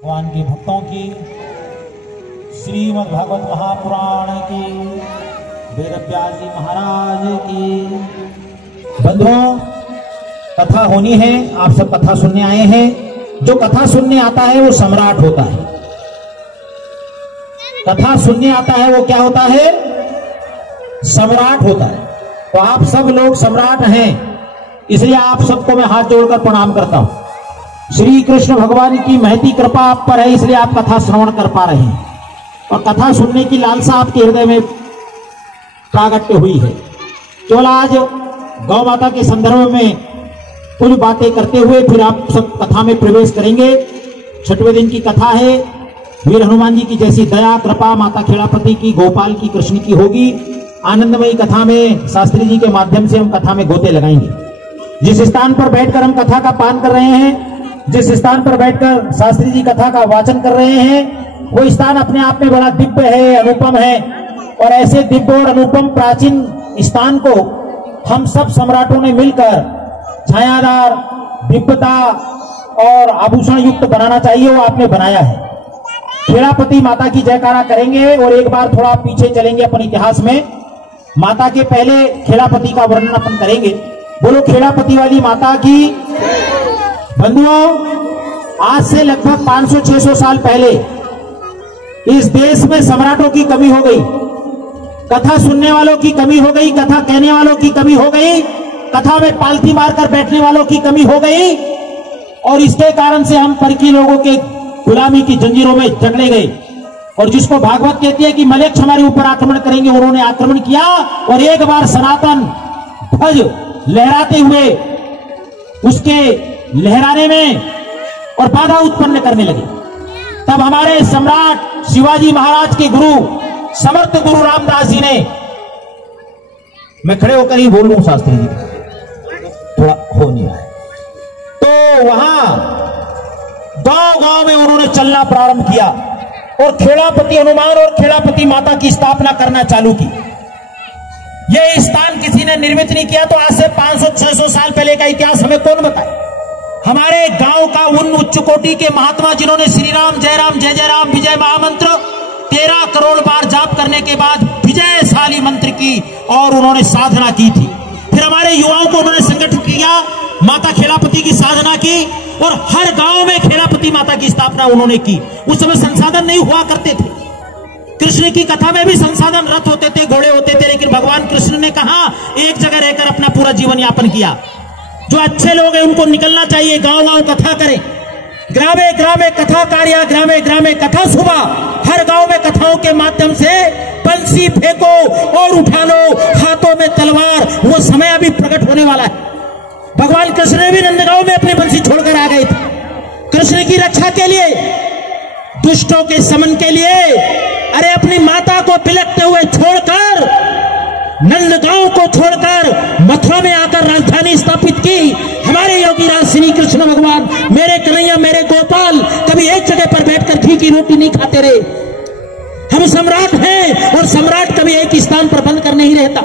भगवान के भक्तों की श्रीमद् भागवत महापुराण की वेद व्यास जी महाराज की। बंधुओं, कथा होनी है, आप सब कथा सुनने आए हैं। जो कथा सुनने आता है वो सम्राट होता है। कथा सुनने आता है वो क्या होता है? सम्राट होता है। तो आप सब लोग सम्राट हैं, इसलिए आप सबको मैं हाथ जोड़कर प्रणाम करता हूं। श्री कृष्ण भगवान की महती कृपा आप पर है, इसलिए आप कथा श्रवण कर पा रहे हैं और कथा सुनने की लालसा आपके हृदय में प्रागट्य हुई है। केवल आज गौ माता के संदर्भ में कुछ बातें करते हुए फिर आप सब कथा में प्रवेश करेंगे। 6वें दिन की कथा है। वीर हनुमान जी की जैसी दया कृपा माता खेड़ापति की, गोपाल की, कृष्ण की होगी। आनंदमयी कथा में शास्त्री जी के माध्यम से हम कथा में गोते लगाएंगे। जिस स्थान पर बैठकर हम कथा का पान कर रहे हैं, जिस स्थान पर बैठकर शास्त्री जी कथा का वाचन कर रहे हैं, वो स्थान अपने आप में बड़ा दिव्य है, अनुपम है। और ऐसे दिव्य और अनुपम प्राचीन स्थान को हम सब सम्राटों ने मिलकर छायादार, दिव्यता और आभूषण युक्त बनाना चाहिए, वो आपने बनाया है। खेड़ापति माता की जयकारा करेंगे और एक बार थोड़ा पीछे चलेंगे अपन इतिहास में। माता के पहले खेड़ापति का वर्णन अपन करेंगे। बोलो खेड़ापति वाली माता की। बंधुओं, आज से लगभग 500-600 साल पहले इस देश में सम्राटों की कमी हो गई, कथा सुनने वालों की कमी हो गई, कथा कहने वालों की कमी हो गई, कथा में पालती मारकर बैठने वालों की कमी हो गई। और इसके कारण से हम परकी लोगों के गुलामी की जंजीरों में जकड़े गए। और जिसको भागवत कहती है कि मलेच्छ हमारे ऊपर आक्रमण करेंगे, उन्होंने आक्रमण किया और एक बार सनातन ध्वज लहराते हुए उसके लहराने में और बाधा उत्पन्न करने लगे। तब हमारे सम्राट शिवाजी महाराज के गुरु समर्थ गुरु रामदास जी ने, मैं खड़े होकर ही बोल लूं शास्त्री जी, थोड़ा हो नहीं रहा है, तो वहां गांव-गांव में उन्होंने चलना प्रारंभ किया और खेड़ापति हनुमान और खेड़ापति माता की स्थापना करना चालू की। यह स्थान किसी ने निर्मित नहीं किया। तो आज से 500-600 साल पहले का इतिहास हमें कौन बताए? हमारे गांव का उन उच्च कोटि के महात्मा जिन्होंने श्री राम जय राम विजय महामंत्र 13 करोड़ बार जाप करने के बाद विजयशाली मंत्र की और उन्होंने साधना की थी। फिर हमारे युवाओं को उन्होंने संगठित किया, माता खेड़ापति की साधना की और हर गांव में खेड़ापति माता की स्थापना उन्होंने की। उस समय संसाधन नहीं हुआ करते थे। कृष्ण की कथा में भी संसाधन, रथ होते थे, घोड़े होते थे, लेकिन भगवान कृष्ण ने कहा एक जगह रहकर अपना पूरा जीवन यापन किया। जो अच्छे लोग हैं उनको निकलना चाहिए, गांव-गांव कथा करें। ग्रामे ग्रामे कथा कार्या, ग्रामे ग्रामे कथा शुभा। हर गांव में कथाओं के माध्यम से बंसी फेंको और उठा लो हाथों में तलवार, वो समय अभी प्रकट होने वाला है। भगवान कृष्ण ने भी नंदगांव में अपनी बंसी छोड़कर आ गए थे, कृष्ण की रक्षा के लिए, दुष्टों के समन के लिए। अरे अपनी माता को बिलखते हुए छोड़कर, नंदगांव को छोड़कर मथुरा में आकर राजधानी स्थापित की हमारे योगीराज श्री कृष्ण भगवान। मेरे कन्हैया, मेरे गोपाल कभी एक जगह पर बैठकर घी की रोटी नहीं खाते रहे। हम सम्राट हैं और सम्राट कभी एक स्थान पर बंद कर नहीं रहता।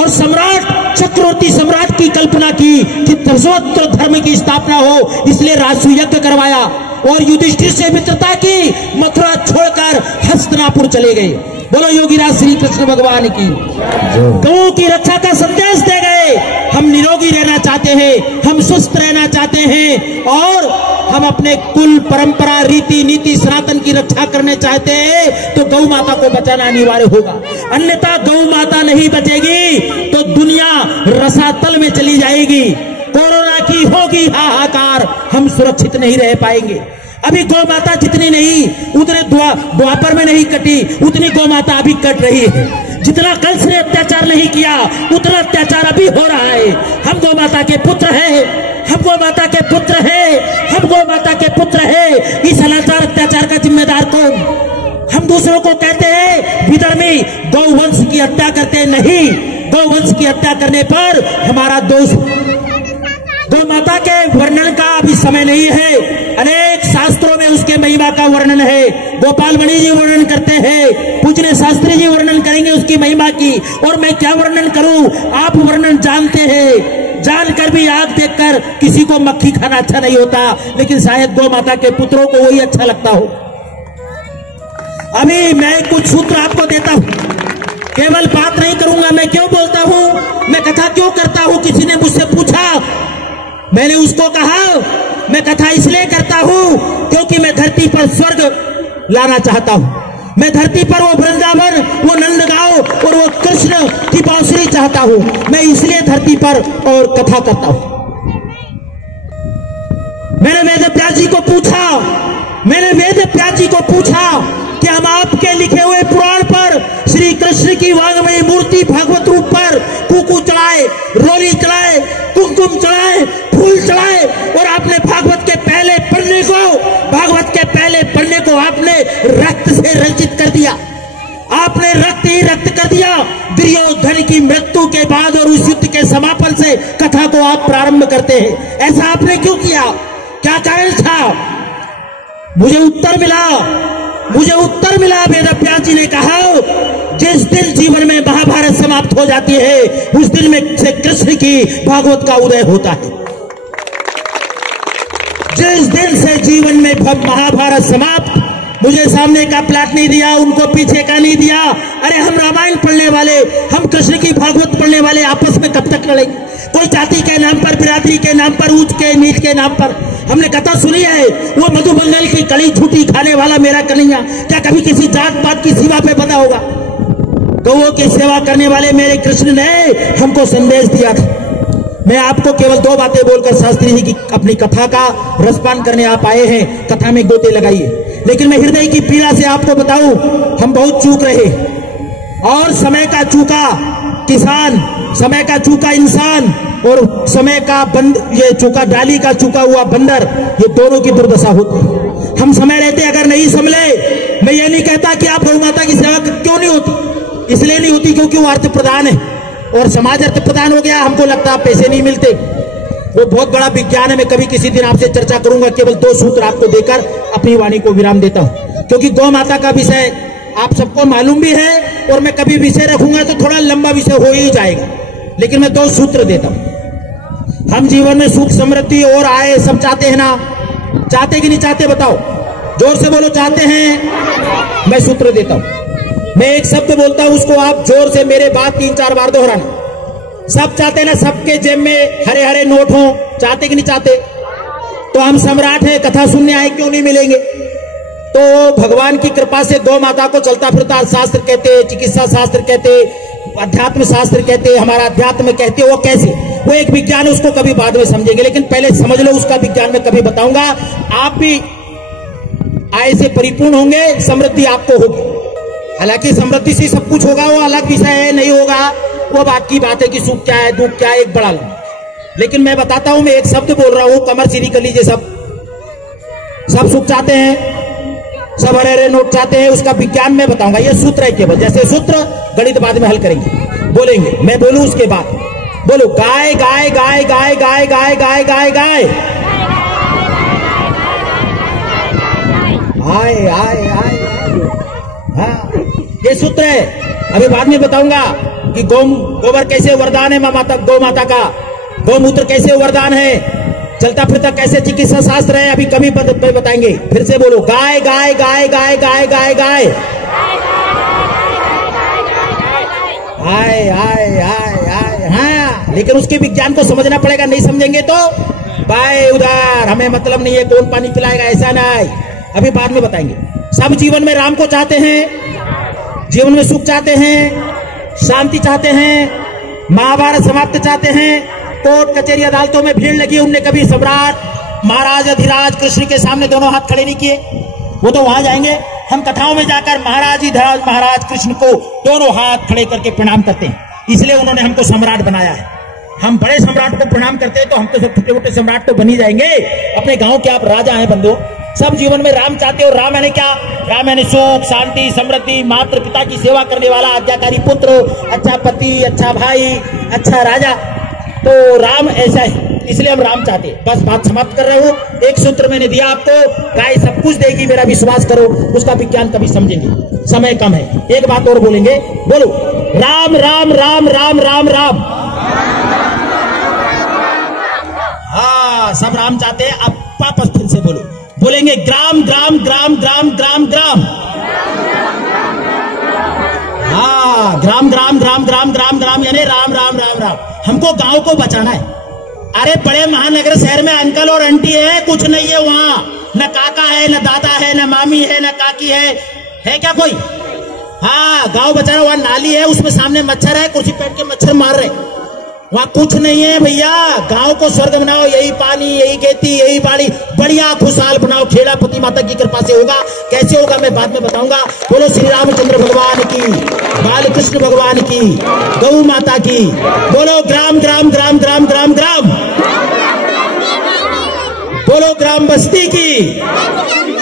और सम्राट चक्रवर्ती सम्राट की कल्पना की कि सर्वोच्च धर्म की स्थापना हो, इसलिए राजसूय यज्ञ करवाया और युधिष्ठिर से मित्रता की, मथुरा छोड़कर हस्तिनापुर चले गए। बोलो योगीराज श्री कृष्ण भगवान की। गौ की रक्षा का संदेश दे गए। हम निरोगी रहना चाहते हैं, हम स्वस्थ रहना चाहते हैं और हम अपने कुल परंपरा रीति नीति सनातन की रक्षा करने चाहते हैं, तो गौ माता को बचाना अनिवार्य होगा। अन्यथा गौ माता नहीं बचेगी तो दुनिया रसातल में चली जाएगी। कोरोना की होगी हाहाकार, हम सुरक्षित नहीं रह पाएंगे। अभी गौ माता जितनी नहीं, उतने द्वापर में नहीं कटी, उतनी गौ माता अभी कट रही है। जितना कंस ने अत्याचार नहीं किया, उतना अत्याचार अभी हो रहा है। हम गौ माता के पुत्र हैं, हम गौ माता के पुत्र हैं, हम गौ माता के पुत्र हैं। इस अनाचार अत्याचार का जिम्मेदार कौन? हम दूसरों को कहते हैं विधर्मी, गौवंश की हत्या करते नहीं। गौवंश की हत्या करने पर हमारा दोष। गौ माता के वर्णन का अभी समय नहीं है, अनेक शास्त्रों में उसके महिमा का वर्णन है। गोपाल मणि जी वर्णन करते हैं, पूजनीय शास्त्री जी वर्णन करेंगे उसकी महिमा की, और मैं क्या वर्णन करूं, आप वर्णन जानते हैं। जानकर भी आग देखकर किसी को मक्खी खाना अच्छा नहीं होता, लेकिन शायद गौ माता के पुत्रों को वही अच्छा लगता हो। अभी मैं कुछ सूत्र आपको देता हूं, केवल बात नहीं करूंगा। मैं क्यों बोलता हूं, मैं कथा क्यों करता हूं? किसी ने मुझसे पूछा, मैंने उसको कहा मैं कथा इसलिए करता हूं क्योंकि मैं धरती पर स्वर्ग लाना चाहता हूं। मैं धरती पर वो वृंदावन, वो नंदगांव और वो कृष्ण की बांसुरी चाहता हूं। मैं इसलिए धरती पर और कथा करता हूं। मैंने वेद व्यास जी को पूछा कि हम आपके लिखे हुए पुराण पर श्री कृष्ण की वांगमयी मूर्ति भागवत रूप पर कुकू चढ़ाए, रोली चढ़ाए, कुमकुम चढ़ाए, फूल चढ़ाए, और आपने भागवत के पहले पढ़ने को आपने रक्त से रंजित कर दिया। आपने रक्त ही रक्त कर दिया। दुर्योधन की मृत्यु के बाद और उस युद्ध के समापन से कथा को आप प्रारंभ करते हैं। ऐसा आपने क्यों किया? क्या कारण था? मुझे उत्तर मिला। वेद व्यास जी ने कहा, जिस दिन जीवन में महाभारत समाप्त हो जाती है उस दिन में से कृष्ण की भागवत का उदय होता है। जिस दिन से जीवन में महाभारत समाप्त, मुझे सामने का प्लाट नहीं दिया, उनको पीछे का नहीं दिया। अरे हम रामायण पढ़ने वाले, हम कृष्ण की भागवत पढ़ने वाले आपस में कब तक लड़ेंगे? कोई जाति के नाम पर, बिरादरी के नाम पर, ऊंच के नीच के नाम पर। हमने कथा सुनी है, वो मधुमंगल की कली छूटी खाने वाला मेरा कन्हैया क्या कभी किसी जात पात की सेवा पे बंधा होगा? गौओं की सेवा करने वाले मेरे कृष्ण ने हमको संदेश दिया था। मैं आपको केवल दो बातें बोलकर शास्त्री जी की अपनी कथा का रसपान करने आप आए हैं, कथा में गोते लगाइए। लेकिन मैं हृदय की पीड़ा से आपको बताऊं, हम बहुत चूक रहे, और समय का चूका किसान, समय का चूका इंसान और समय का ये चूका डाली का चूका हुआ बंदर, ये दोनों की दुर्दशा होती। हम समय रहते अगर नहीं संभले, मैं ये नहीं कहता कि आप गौ माता की सेवा क्यों नहीं होती, इसलिए नहीं होती क्योंकि वो अर्थ प्रधान है और समाज अर्थ प्रधान हो गया। हमको लगता है पैसे नहीं मिलते, वो बहुत बड़ा विज्ञान है। मैं कभी किसी दिन आपसे चर्चा करूंगा। केवल दो सूत्र आपको देकर अपनी वाणी को विराम देता हूं, क्योंकि गौ माता का विषय आप सबको मालूम भी है, और मैं कभी विषय रखूंगा तो थोड़ा लंबा विषय हो ही जाएगा। लेकिन मैं दो सूत्र देता हूं। हम जीवन में सुख समृद्धि और आए सब चाहते हैं ना? चाहते कि नहीं चाहते? बताओ, जोर से बोलो, चाहते हैं? मैं सूत्र देता हूं। मैं एक शब्द बोलता हूं, उसको आप जोर से मेरे बाद 3-4 बार दोहराना। सब चाहते ना? सबके जेब में हरे हरे नोट हो, चाहते कि नहीं चाहते? तो हम सम्राट हैं, कथा सुनने आए, क्यों नहीं मिलेंगे? तो भगवान की कृपा से गौ माता को चलता फिरता शास्त्र कहते, चिकित्सा शास्त्र कहते, अध्यात्म शास्त्र कहते, हमारा अध्यात्म कहते। वो कैसे? वो एक विज्ञान है, उसको कभी बाद में समझेंगे, लेकिन पहले समझ लो उसका विज्ञान में कभी बताऊंगा। आप भी आय से परिपूर्ण होंगे, समृद्धि आपको होगी। हालांकि समृद्धि से सब कुछ होगा, वो अलग विषय है, नहीं होगा वो बात की बात है कि सुख क्या है, दुख क्या है, एक बड़ा लंबा। लेकिन मैं बताता हूं, मैं एक शब्द बोल रहा हूं, कमर सीधी कर लीजिए। सब सुख चाहते हैं, सब हरे हरे नोट चाहते हैं, उसका विज्ञान में बताऊंगा। ये सूत्र है केवल, जैसे सूत्र गणित बाद में हल करेंगे, बोलेंगे। मैं बोलूं उसके बाद बोलो, गाय गाय गाय गाय गाय गाय गाय गाय गाय, आए आए आए। हाँ, ये सूत्र है। अभी बाद में बताऊंगा कि गोबर कैसे वरदान है माता, गौ माता का गौमूत्र कैसे वरदान है, चलता फिरता कैसे चिकित्सा शास्त्र है, अभी कभी बताएंगे। फिर से बोलो, गाय गाय गाय गाय गाय गाय गाय, आए आए आए आए। हाँ, लेकिन उसके विज्ञान को समझना पड़ेगा, नहीं समझेंगे तो बाय उधार, हमें मतलब नहीं है कौन पानी पिलाएगा, ऐसा नहीं, अभी बाद में बताएंगे। सब जीवन में राम को चाहते हैं, जीवन में सुख चाहते हैं, शांति चाहते हैं, महाभारत समाप्त चाहते हैं। कोर्ट कचहरी अदालतों में भीड़ लगी, उनने कभी सम्राट महाराज अधिराज कृष्ण के सामने दोनों हाथ खड़े नहीं किए। वो तो वहां जाएंगे, हम कथाओं में जाकर महाराज अधिराज महाराज कृष्ण को दोनों हाथ खड़े करके प्रणाम करते हैं, इसलिए उन्होंने हमको सम्राट बनाया है। हम बड़े सम्राट को प्रणाम करते हैं तो हम तो सब छोटे मोटे सम्राट तो बन ही जाएंगे। अपने गांव के आप राजा हैं बंधु, सब जीवन में राम चाहते हो। राम यानी क्या? राम यानी सुख शांति समृद्धि, मात्र पिता की सेवा करने वाला, आज्ञाकारी पुत्र, अच्छा पति, अच्छा भाई, अच्छा राजा। तो राम ऐसा है, इसलिए हम राम चाहते हैं। बस बात समाप्त कर रहे हो। एक सूत्र मैंने दिया आपको, गाय सब कुछ देगी, मेरा विश्वास करो, उसका विज्ञान कभी समझेंगे, समय कम है। एक बात और बोलेंगे, बोलो, राम राम राम राम राम राम, हाँ, सब राम चाहते हैं। अब वापस फिर से बोलो, बोलेंगे ग्राम ग्राम ग्राम ग्राम ग्राम ग्राम। हाँ, ग्राम ग्राम ग्राम ग्राम ग्राम ग्राम यानी राम राम राम राम। हमको गांव को बचाना है। अरे बड़े महानगर शहर में अंकल और आंटी है, कुछ नहीं है वहां, न काका है, न दादा है, न मामी है, न काकी है क्या कोई? हाँ, गांव बचाना। वहां नाली है, उसमें सामने मच्छर है, कुर्सी बैठ के मच्छर मार रहे, वहां कुछ नहीं है भैया। गांव को स्वर्ग बनाओ, यही पानी, यही खेती, यही बाड़ी, बढ़िया खुशहाल बनाओ। खेड़ापति माता की कृपा से होगा। कैसे होगा मैं बाद में बताऊंगा। बोलो श्री रामचंद्र भगवान की, बाल कृष्ण भगवान की, गौ माता की। बोलो ग्राम ग्राम ग्राम ग्राम ग्राम ग्राम। बोलो ग्राम बस्ती की।